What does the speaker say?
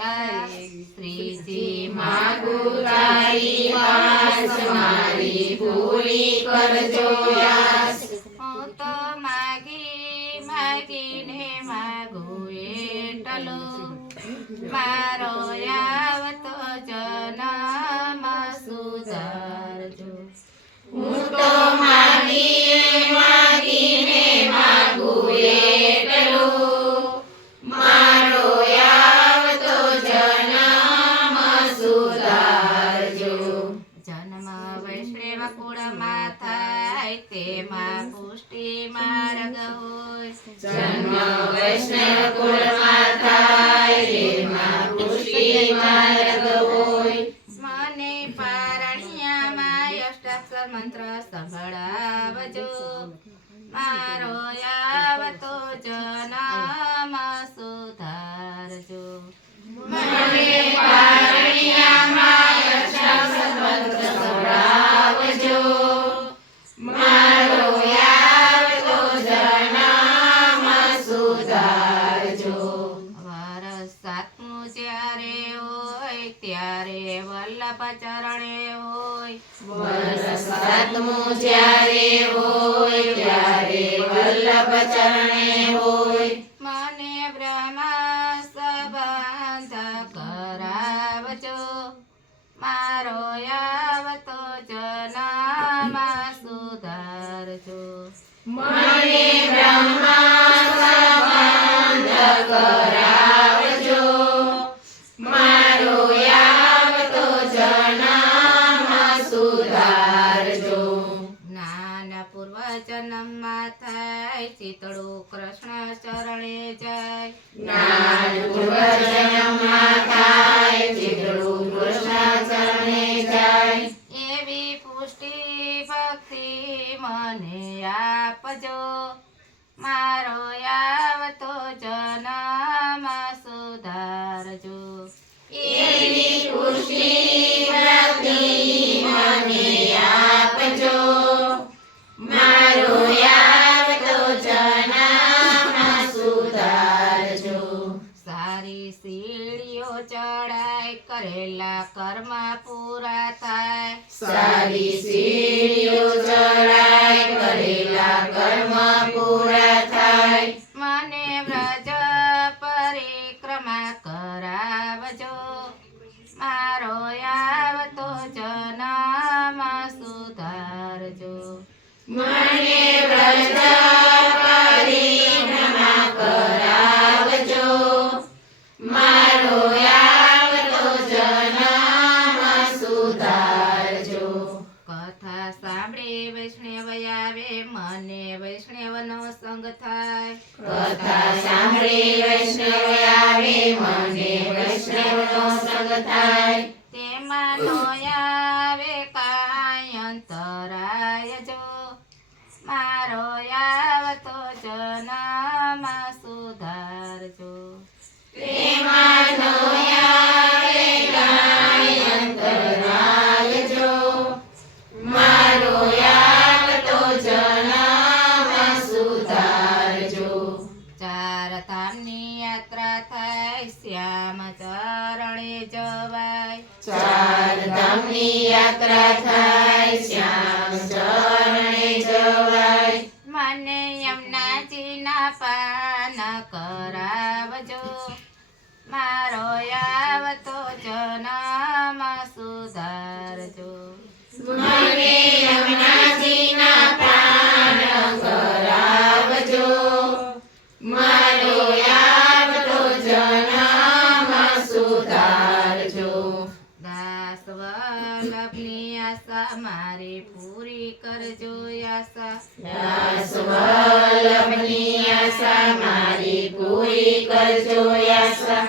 શ્રીજી માગું તારી વાસ મારી પૂરી કરજો યાસ. હું તો માગી માગીને માગું એટલું મારો આવતો જન્મ સુધારજો. હું તો માગીને માગું એટલું મારો આવતો જન્મ સુધારજો. જન્મ વૈષ્ણવ કુળમાં થાય તેમાં પુષ્ટિ માર્ગ હોય. જન્મ વૈષ્ણવ કુળમાં થાય તેમાં પુષ્ટિ માર્ગ હોય. મને પારણિયામાં અષ્ટાક્ષર મંત્ર સંભળાવજો મારો આવતો જન્મ સુધારજો. મને પારણિયામાં અષ્ટાક્ષર મંત્ર સંભળાવજો મારો આવતો જન્મ સુધારજો. વરસ સાતમું જ્યારે હોય ત્યારે વલ્લભ ચરણે હોય. વરસ સાતમું જ્યારે હોય ત્યારે વલ્લભ ચરણે હોય. મને બ્રહ્મ સંબંધ કરાવજો મારો આવતો જન્મ સુધારજો. મને બ્રહ્મ સંબંધ કરાવજો મારો આવતો જન્મ સુધારજો. જ્ઞાન પૂર્વ જન્મમાં થાય ચિતડું કૃષ્ણ ચરણે જાય. જ્ઞાન પૂર્વ જન્મમાં થાય ચિતડું કૃષ્ણ ચરણે જાય. એવી પુષ્ટિ ભક્તિ મને આપજો મારો આવતો જન્મ સુધારજો. એવી પુષ્ટિ ભક્તિ મને આપજો મારો આવતો જન્મ સુધારજો. સારી સીડીઓ ચડાય કરેલા કર્મ પૂરા થાય. સારી સીડીઓ ચડાય કરેલા કર્મ પૂરા થાય. મને વ્રજ પરિક્રમા કરાવજો મારો આવતો જન્મ સુધારજો. મને વ્રજ પરિક્રમા કરાવજો મારો આવતો જન્મ સુધારજો. કથા સાંભળી વૈષ્ણવ આવે મને વૈષ્ણવનો સંગ થાય. કથા સાંભળી વૈષ્ણવ આવે મને વૈષ્ણવનો સંગ થાય. તેમાં નો આવે કાંઈ અંતરાય જો મારો આવતો જન્મ સુધારજો. તેમાં નો આવે કાંઈ અંતરાય જો મારો આવતો જન્મ સુધારજો. ચાર ધામની યાત્રા થાય શ્યામ ચરણે જવાય. ચાર ધામની યાત્રા થાય શ્યામ ચરણે જવાય. મને યમુનાજીના પાન કરાવજો મારો આવતો જન્મ સુધારજો. મને યમુનાજીના પાન કરાવજો મારો આવતો જન્મ સુધારજો. દાસ વલ્લભની આશા મારી પૂરી કરજો આશા. દાસ વલ્લભની આશા મારી પૂરી કરજો આશા.